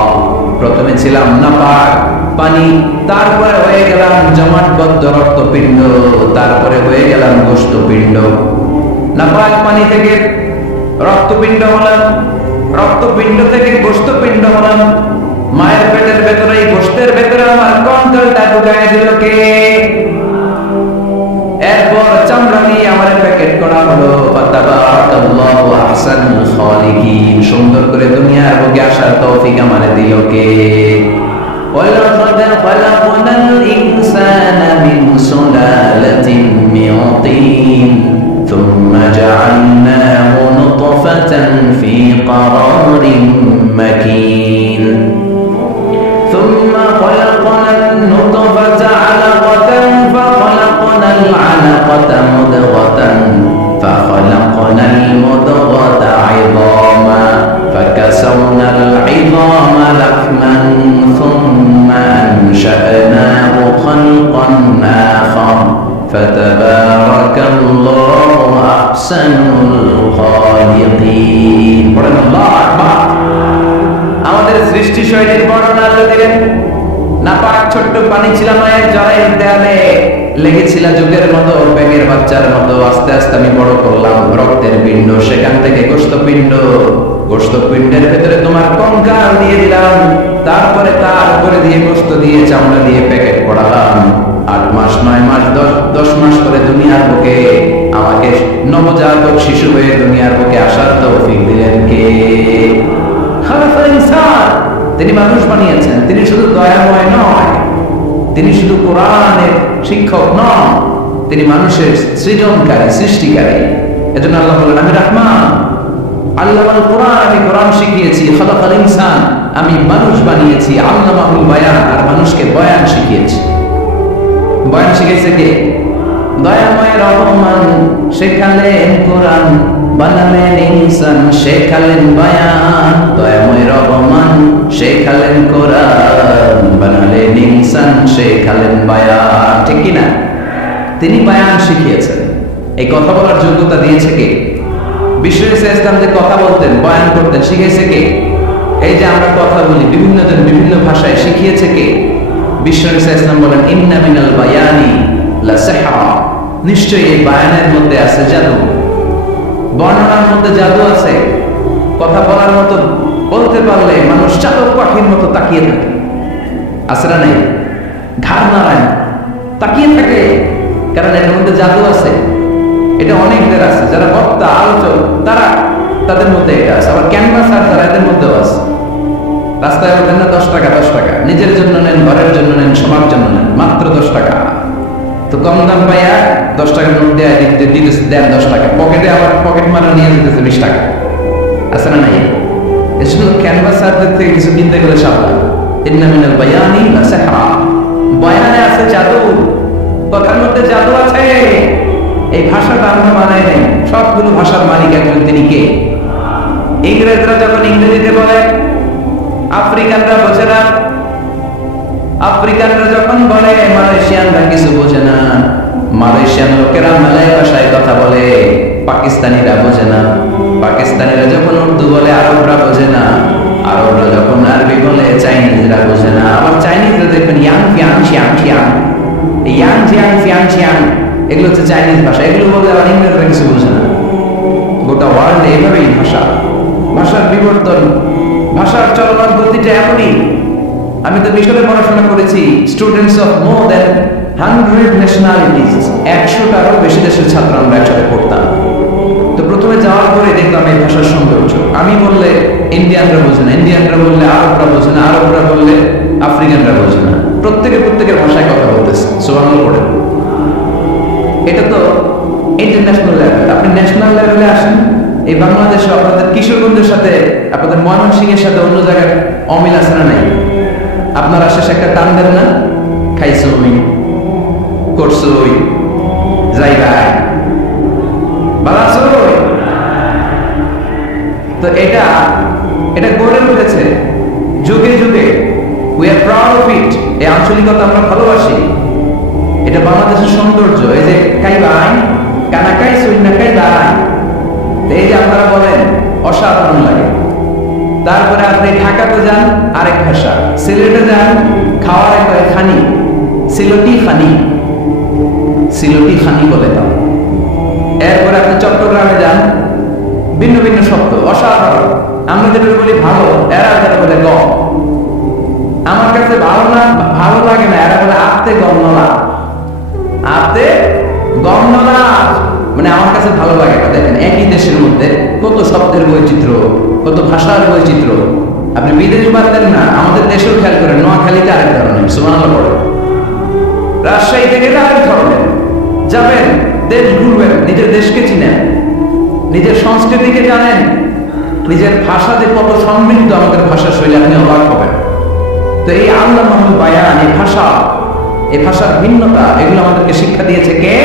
প্রথমে ছিলাম নাপাক পানি, তারপরে হয়ে গেলাম জমাটবদ্ধ রক্তপিণ্ড, তারপরে হয়ে গেলাম গোশতপিণ্ড। নাপাক পানি থেকে রক্তপিণ্ড হলাম, রক্তপিণ্ড থেকে গোশতপিণ্ড হলাম। মায়ের পেটের ভেতরে, এই গোশতের ভেতরে আমার কঙ্কালটা ঢুকায় দিল কে? এরপর চামড়া দিয়ে আমার প্যাকেট করা হলো। ফাতাবারাকাল্লাহু আহসানুল খালিকিন। সুন্দর করে দুনিয়ার বুকে আসার তৌফিক আমারে দিল কে? ওয়ালাকাদ খালাকনাল ইনসানা মিন সুলালাতিন মিন তিন থুম্মা জাআলনাহু নুতফাতান ফি ক্বারারিন মাকিন। ثم أنشأناه خلقا آخر فتبارك الله أحسن الخالقين. বলেন আল্লাহু আকবার। আমাদের সৃষ্টি শৈলীর বর্ণনা আল্লাহ দিলেন। নাপাক ছোট্ট পানি ছিল মায়ের জরায়ুর দেয়ালে লেগেছিল যুগের মতো, ব্যাঙের বাচ্চার মতো। আস্তে আস্তে আমি বড় করলাম, রক্তের পিণ্ড, সেখান থেকে গোশতপিণ্ড, গোশতপিণ্ডের ভেতরে তোমার কঙ্কাল দিয়ে দিলাম, তারপরে তার উপরে দিয়ে গোশত দিয়ে চামড়া দিয়ে প্যাকেট করালাম। 8 মাস 9 মাস 10 মাস পরে দুনিয়ার বুকে আমাকে নবজাতক শিশু হয়ে দুনিয়ার বুকে আসার তৌফিক দিলেন কে? খালাকাল ইনসান। তিনি মানুষ বানিয়েছেন। তিনি শুধু দয়াময় নয়, তিনি শুধু কোরআনের শিক্ষক নন, তিনি মানুষের সৃজনকারী, সৃষ্টিকারী। এজন্য আল্লাহ বলেন আমি রহমান, আল্লামাল কোরআন, আমি কোরআন শিখিয়েছি। খালাকাল ইনসান, আমি মানুষ বানিয়েছি। আল্লামাহুল বায়ান, আর মানুষকে বয়ান শিখিয়েছি। বয়ান শিখেছে কে? দয়াময় রহমান শেখালেন কোরআন, বানালেন ইনসান শেখালেন বায়ান। দয়াময় রহমান শেখালেন কোরআন, বানালেন ইনসান শেখালেন বায়ান। ঠিক কি না? তিনি বায়ান শিখিয়েছেন। এই কথা বলার যোগ্যতা দিয়েছে কে? বিশ্ব ইসলাম যে কথা বলতেন, বয়ান করতেন, শিখিয়েছে কে? এই যে আমরা কথা বলি বিভিন্ন জন বিভিন্ন ভাষায়, শিখিয়েছে কে? বিশ্ব ইসলাম বলেন ইন্না মিনাল বায়ানি লা সিহরা, নিশ্চয়ই এই বায়ানের মধ্যে আছে জাদু, বর্ণনার মধ্যে জাদু আছে। কথা বলার মতো, বলতে পারলে মানুষ চাতক পাখির মতো তাকিয়ে থাকে, আছে না নাই? ঘাড় নাড়ায়, তাকিয়ে থাকে, কারণ এর মধ্যে জাদু আছে। এটা অনেকদের আছে, যারা বক্তা আলোচক তারা, তাদের মধ্যে এটা আছে। আবার ক্যানভাসার যারা, এদের মধ্যেও আছে। রাস্তায় ওঠেন না 10 টাকা 10 টাকা, নিজের জন্য নেন, ঘরের জন্য নেন, সবার জন্য নেন, মাত্র 10 টাকা। তো কম দাম পাইয়া 10 টাকার নোট দেয়, দেন 10 টাকা, পকেটে আবার পকেট মারা নিয়ে যেতেছে 20 টাকা, আছে না নাই? এসব ক্যানভাসারদের থেকে কিছু কিনতে গেলে সাবধান। ইন্না মিনাল বায়ানি লা সিহরা, বয়ানে আছে জাদু, কথার মধ্যে জাদু আছে। এই ভাষাটা আমরা বানাই নাই, সবগুলো ভাষার মালিক একজন, তিনি কে? ইংরেজরা যখন ইংরেজিতে বলে, আফ্রিকানরা বোঝে না। আফ্রিকানরা যখন বলে, মালয়েশিয়ানরা কিছু বোঝে না। মালয়েশিয়ান লোকেরা মালয় ভাষায় কথা বলে, পাকিস্তানিরা বোঝে না। পাকিস্তানিরা যখন উর্দু বলে, আরবরা বোঝে না। আরবরা যখন আরবি বলে, চাইনিজরা বোঝে না। আবার চাইনিজরা দেখবেন ইয়াং ফিয়াং শিয়াং শিয়াং, ইয়াং জিয়াং ফিয়াং শিয়াং, এগুলো হচ্ছে চাইনিজ ভাষা। এগুলো বলতে আবার ইংরেজরা কিছু বোঝে না। গোটা ওয়ার্ল্ডে এইভাবেই ভাষা, ভাষার বিবর্তন, ভাষার চলমান গতিটা এমনই। আমি তো মিশরে পড়াশোনা করেছি, students of more than 100 nationalities, 100টারও বেশি দেশের ছাত্র আমরা একসাথে পড়তাম। তো প্রথমে যাওয়ার পরে দেখলাম এই ভাষার সৌন্দর্য। আমি বললে ইন্ডিয়ানরা বোঝে না, ইন্ডিয়ানরা বললে আরবরা বোঝে না, আরবরা বললে আফ্রিকানরা বোঝে না। প্রত্যেকের ভাষায় কথা বলতেছে, সুবহানাল্লাহ পড়ে। এটা তো ইন্টারন্যাশনাল লেভেল। আপনি ন্যাশনাল লেভেলে আসেন, এই বাংলাদেশে আপনাদের কিশোরগঞ্জের সাথে, আপনাদের ময়মনসিংহের সাথে অন্য জায়গায় অমিল আছে না নাই? আপনারা শেষে একটা টান দেন না, খাইছই, করছই, যাইবাই, বালাছই। তো এটা গড়ে উঠেছে যুগে যুগে। We are proud of it. এই আঞ্চলিকতা আমরা ভালোবাসি, এটা বাংলাদেশের সৌন্দর্য। এই যে কাইবাই, কানাকাই, সুইনাকাই, দাঁড়াই, এই যে আপনারা বলেন, অসাধারণ লাগে। তারপরে আপনি ঢাকাতে যান, আরেক ভাষা। সিলেটে যান, খাওয়ার একটা খানি, সিলটি খানি, সিলটি খানি বলে দাও। এরপরে আপনি চট্টগ্রামে যান, ভিন্ন ভিন্ন শব্দ, অসাধারণ। আমরা যেটা বলি ভালো, এরা যেটা বলে গ। আমার কাছে ভালো লাগে না, এরা বলে আত্তে গমনলা, আত্তে গমনলা, মানে আমার কাছে ভালো লাগে না। দেখেন, একই দেশের মধ্যে কত শব্দের বৈচিত্র্য, কত ভাষার বৈচিত্র্য। আপনি বিদেশ বাদ দেন না, আমাদের দেশেও খেয়াল করেন, নোয়াখালীতে আরেক ধরনের, সুবহানাল্লাহ পড়ে। রাজশাহীতে গেলে আরেক ধরনের। যাবেন, দেশ ঘুরবেন, নিজের দেশকে চিনেন, নিজের সংস্কৃতিকে জানেন, নিজের ভাষা যে কত সমৃদ্ধ আমাদের ভাষা শৈলী, আপনি অবাক হবেন। তো এই আল্লামাহুল বায়ান, এই ভাষা, এই ভাষার ভিন্নতা, এগুলো আমাদেরকে শিক্ষা দিয়েছে কে?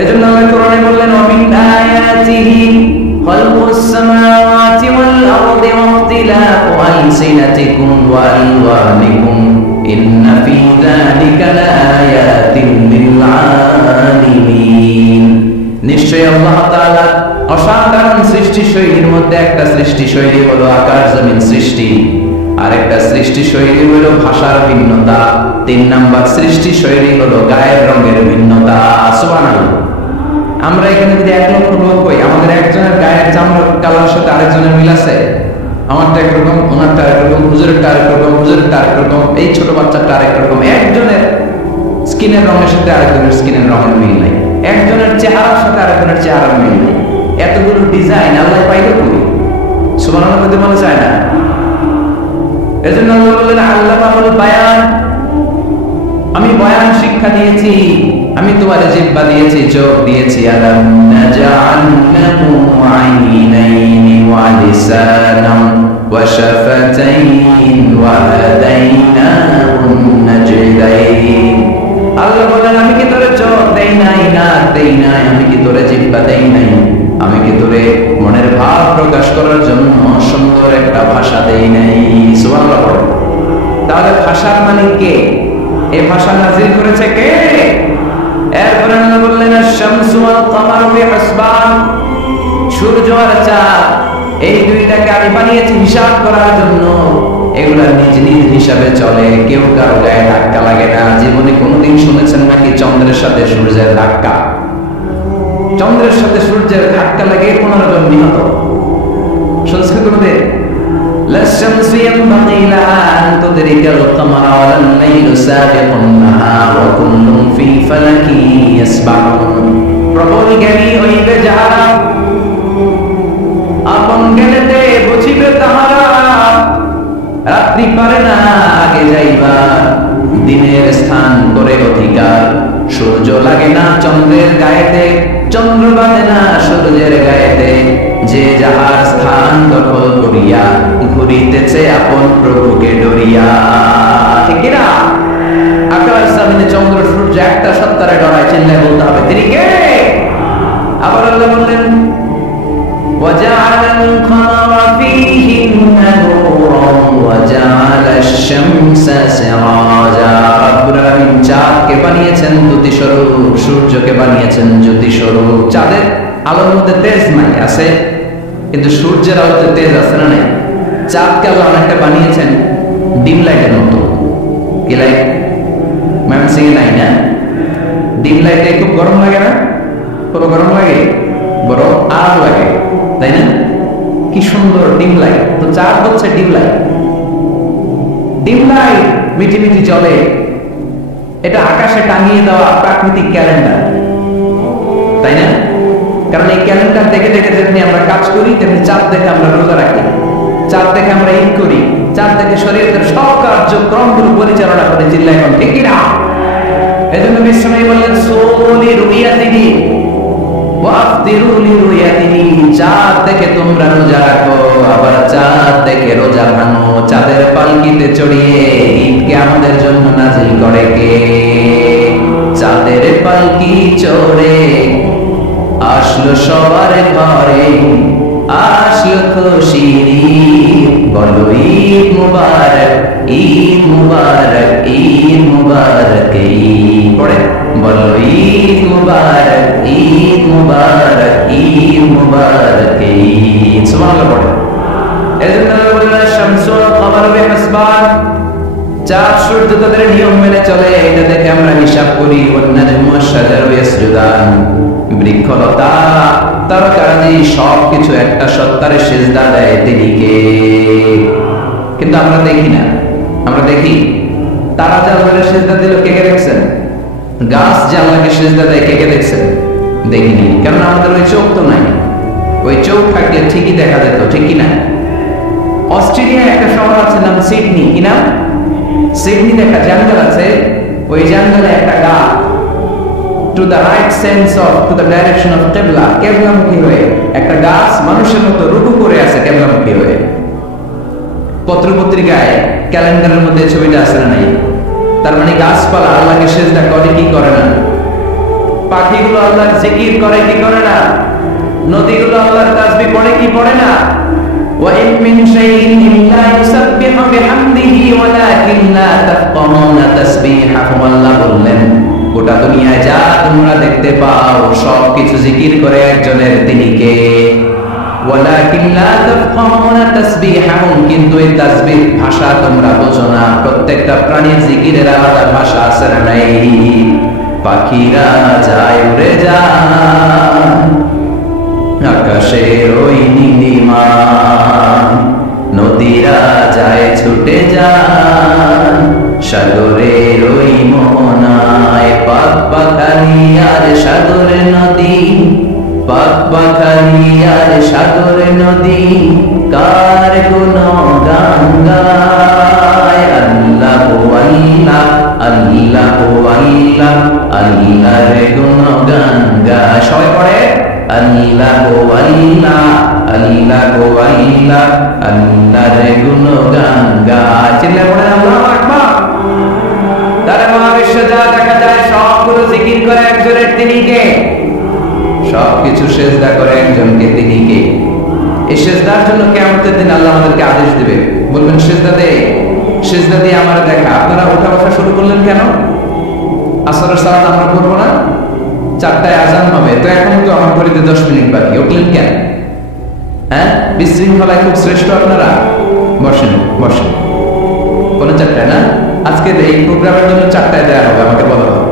এজন্য আল্লাহ কোরআনে বললেন, ওয়া মিন আয়াতিহি খালকুস সামাওয়াতি ওয়াল আরদি ওয়াখতিলাফু আলসিনাতিকুম ওয়া আলওয়ানিকুম ইন্না ফী যালিকা লাআয়াতিন লিল আলিমিন। নিশ্চয়ই আল্লাহ তাআলা অসাধারণ সৃষ্টি শৈলীর মধ্যে একটা সৃষ্টি শৈলী হলো আকাশ জমিন সৃষ্টি, আর একটা সৃষ্টি শৈলী হলো ভাষার ভিন্নতা, 3 নাম্বার সৃষ্টি শৈলী হলো গায়ের রঙের ভিন্নতা। সুবহানাল্লাহ। আমরা এখানে যদি 1 লক্ষ লোক হই, আমাদের একজনের গায়ের চামড়ার কালার সাথে আরেকজনের মিল আছে? আমারটা একরকম, ওনারটা একরকম, হুজুরেরটা আরেকরকম, হুজুরেরটা আরেকরকম, এই ছোট বাচ্চাটা আরেকরকম। একজনের স্কিনের রঙের সাথে আরেকজনের স্কিনের রঙের মিল নাই, একজনের চেহারার সাথে আরেকজনের চেহারার মিল নাই। এতগুলো ডিজাইন আল্লাহ পাইলো কই? সুবহানাল্লাহ বলতে মনে চায় না? এজন্য আল্লাহ বললেন আল্লামাহুল বায়ান, আমি বয়ান শিক্ষা দিয়েছি, আমি তোমারে জিহ্বা দিয়েছি, চোখ দিয়েছি। আলাম নাজআল লাহু আইনাইনি ওয়া লিসানান ওয়া শাফাতাইন ওয়া হাদাইনাহুন নাজদাইন। আল্লাহ বলেন আমি কি তোরে চোখ দেই নাই, নাক দেই নাই, আমি কি তোরে জিহ্বা দেই নাই, আমি কি তোরে মনের ভাব প্রকাশ করার জন্য সুন্দর একটা ভাষা দেই নাই? সুবহানাল্লাহ। তাহলে ভাষার মানে কে? এই ভাষা নাযিল করেছে কে? এরপরে আল্লাহ বললেন আশ-শামসু ওয়াল কামারু বিহিসবান, সূর্য আর চাঁদ এই দুইটাকে আমি বানিয়েছি হিসাব করার জন্য। এগুলা নিজ নিজ হিসাবে চলে, কেউ কারো গায়ে ধাক্কা লাগে না। জীবনে কোনোদিন শুনেছেন নাকি চন্দ্রের সাথে সূর্যের ধাক্কা? চন্দ্রের সাথে সূর্যের ধাক্কা লাগে 15 জন নিহত। শুনছেন কোনোদিন? লাশ-শামসু ইয়ানবাগি লাহা আন তুদরিকাল কামারা ওয়ালাল লাইলু সাবিকুন নাহার ওয়া কুল্লুন ফী ফালাকিন ইয়াসবাহুন। প্রবল জ্ঞানী হইবে যাহারা, আপন জ্ঞানেতে বুঝিবে তাহারা। রাত্রি পারে না আগে যাইবা, দিনের স্থান করে অধিকার। সূর্য লাগে না চন্দ্রের গায়েতে, চন্দ্র বাঁধে না সূর্যের গায়েতে। যে যাহার স্থান দখল করিয়া ঘুরিতেছে আপন প্রভুকে ডরিয়া। ঠিক না? আকাশ জমিনে চন্দ্র সূর্য একটা সত্তারে ডরায়, চিল্লায় বলতে হবে তিনি কে? আবার আল্লাহ বললেন وجعل القمر فيهن نورا وجعل الشمس سراجا। রব্বুল আলামিন চাঁদকে বানিয়েছেন জ্যোতি স্বরূপ, সূর্যকে বানিয়েছেন জ্যোতি স্বরূপ। চাঁদের আলোর মধ্যে তেজ নাই, আছে, কিন্তু সূর্যের আলোতে তেজ আছে না নাই? চাঁদকে আল্লাহ অনেকটা বানিয়েছেন ডিম লাইটের মতো। কি লাইট? ম্যামসিং এ নাই না? ডিম লাইটে খুব গরম লাগে না? পুরো গরম লাগে, বড় আরাম লাগে, তাই না? কি সুন্দর ডিম লাইট। তো চাঁদ হচ্ছে ডিম লাইট। ডিম লাইট মিটি মিটি জ্বলে, এটা আকাশে টাঙিয়ে দেওয়া প্রাকৃতিক ক্যালেন্ডার, তাই না? কারণ এই ক্যালেন্ডার দেখে দেখে যেমনি আমরা কাজ করি, তেমনি চাঁদ দেখে আমরা রোজা রাখি, চাঁদ দেখে আমরা ঈদ করি, চাঁদ দেখে শরীয়তের সব কার্যক্রমগুলো পরিচালনা করে। চিল্লা এখন ঠিক কিনা? এজন্য বিশ্বনবী বললেন সোলি রুইয়াতিহি ওয়া আফতিরু লিরুইয়াতিহি। চাঁদ দেখে তোমরা রোজা রাখো, আবার চাঁদ দেখে রোজা ভাঙো। চাঁদের পালকিতে চড়িয়ে ঈদকে আমাদের জন্য নাজিল করে কে? চাঁদের পালকি চড়ে আসলো সবার ঘরে, আসলো খুশির ঈদ, বলো ঈদ মুবারক, ঈদ মুবারক, ঈদ মুবারক, ঈদ পড়ে বলো ঈদ মুবারক, ঈদ মুবারক, ঈদ মুবারক, ঈদ। সুবহানাল্লাহ পড়ে। এজন্য আল্লাহ বললেন শামসু ওয়াল কামারু বিহিসবান, চাঁদ সূর্য তাদের নিয়ম মেনে চলে, এটা দেখে আমরা হিসাব করি। ওয়ান নাজমু ওয়াশ শাজারু ইয়াসজুদান, বৃক্ষলতা তারকারাজি সবকিছু একটা সত্তারে সিজদা দেয়, তিনি কে? কিন্তু আমরা দেখি না। আমরা দেখি তারা যে আল্লাহকে সিজদা দিল, কে কে দেখছেন? গাছ যে আল্লাহকে সিজদা দেয়, কে কে দেখছেন? দেখিনি, কারণ আমাদের ওই চোখ তো নাই। ওই চোখ থাকলে ঠিকই দেখা যেত, ঠিক কিনা? অস্ট্রেলিয়া একটা শহর আছে নাম সিডনি, কি নাম? সিডনি দেখা জঙ্গল আছে, ওই জঙ্গলে একটা গাছ to the right sense of to the direction of কিবলা, কিবলামুখী হয়ে একটা গাছ মানুষের মতো রুকু করে আছে কিবলামুখী হয়ে। পত্র পত্রিকায় ক্যালেন্ডারের মধ্যে ছবিটা আছে না নাই? তার মানে গাছপালা আল্লাহকে সিজদা করে কি করে না? পাখিগুলো আল্লাহর জিকির করে কি করে না? নদীগুলো আল্লাহর তাসবিহ পড়ে কি পড়ে না? وَإِن مِّن شَيْءٍ إِلَّا يُسَبِّحُ بِحَمْدِهِ وَلَكِن لَّا تَفْقَهُونَ تَسْبِيحَهُمْ। আল্লাহ বললেন গোটা দুনিয়ায় যা তোমরা দেখতে পাও সব কিছু জিকির করে একজনের, তিনি কে? ওয়ালাকিন লা তাফকাহুনা তাসবিহাহুম, কিন্তু এই তাসবিহ ভাষা তোমরা বোঝো না। প্রত্যেকটা প্রাণীর জিকিরের আলাদা ভাষা আছে না নাই? পাখিরা যায় উড়ে যায় আকাশের ওই নীলিমায়, নদীরা যায় ছুটে যায় সাগরের ওই মোহনায়। পাক পাখালি আর সাগরে নদী, পাক পাখালি আর সাগরে নদী, কার গুণগান গায়। আল্লাহু আল্লাহ, আল্লাহু আল্লাহ, আল্লাহর গুণগান গায়। সবাই পড়ে আল্লাহু আল্লাহ, আল্লাহু আল্লাহ, আল্লাহর গুণগান গায়। চিল্লায়ে পড়েন আল্লাহু আকবার। তারা মহাবিশ্বে যা দেখা যায় সবগুলো জিকির করে একজনের, তিনি কে? সবকিছু সেজদা করে একজনকে, তিনি কে? এই সেজদার জন্য কিয়ামতের দিন আল্লাহ আমাদেরকে আদেশ দিবে, বলবেন সেজদা দে, সেজদা দিয়ে আমার দেখা। আপনারা ওঠা বসা শুরু করলেন কেন? আসরের সালাত আমরা করবো না? 4টায় আজান হবে, তো এখন তো আমার ঘড়িতে 10 মিনিট বাকি, উঠলেন কেন? হ্যাঁ, বিশৃঙ্খলায় খুব শ্রেষ্ঠ আপনারা। বসেন বসেন, কোন 4টায় না? আজকে এই প্রোগ্রামের জন্য 4টায় দেওয়া হবে, আমাকে বলা হবে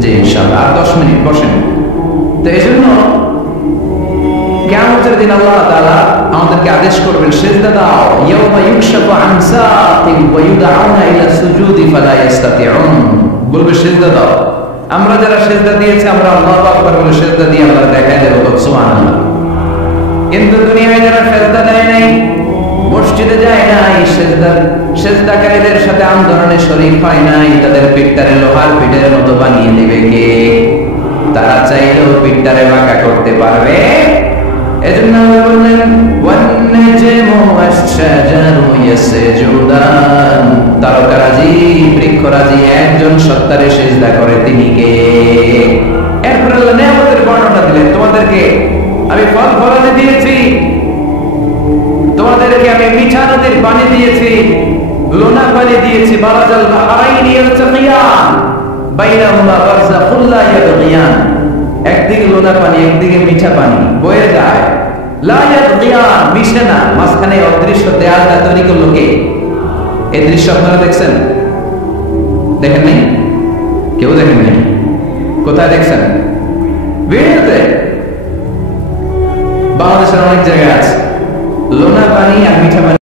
জি ইনশাআল্লাহ। আর 10 মিনিট বসেন। তো এই জন্য কিয়ামতের দিন আল্লাহ তাআলা আমাদেরকে আদেশ করবেন সেজদা দাও। ইয়াউমা ইউকশাফু আন সাকিন ওয়া ইউদআউনা ইলা সুজুদি ফালা ইস্তাতিউন, বলবে সেজদা দাও। আমরা যারা সেজদা দিয়েছি আমরা আল্লাহু আকবার বলে সেজদা দিয়ে আল্লাহ দেখায় দেব সুবহানাল্লাহ। কিন্তু দুনিয়ায় যারা সেজদা দেয় নাই, মসজিদে যায় নাই, সেজদাকারীদের সাথে আন্দোলনে শরীক হয় নাই, তাদের পিঠটারে লোহার পিঠের মতো বানিয়ে দিবে কে? তারা চাইলেও পিঠটারে বাঁকা করতে পারবে? এজন্য আল্লাহ বললেন ওয়ান-নাজমু ওয়াশ-শাজারু ইয়াসজুদান, তারকারাজি বৃক্ষরাজি একজন সত্তারে সিজদা করে, তিনি কে? এরপর আল্লাহ নিয়ামতের বর্ণনা দিলেন, তোমাদেরকে আমি ফল ফলাতে দিয়েছি, তোমাদেরকে আমি মিঠা নদীর পানি দিয়েছি, লোনা পানি দিয়েছি, বারাজাল বাহরাইনি ইয়ালতাকিয়ান বাইনাহুমা বারযাখুন লা ইয়াবগিয়ান। একদিকে লোনা পানি, একদিকে মিঠা পানি বয়ে যায়, লা ইয়াবগিয়ান, মিশে না। মাঝখানে অদৃশ্য দেয়ালটা তৈরি করলো কে? এই দৃশ্য আপনারা দেখছেন? দেখেন নাই? কেউ দেখেন নাই? কোথায় দেখছেন? ভিডিওতে। বাংলাদেশের অনেক জায়গায় আছে লোনা পানি আর মিঠা পানি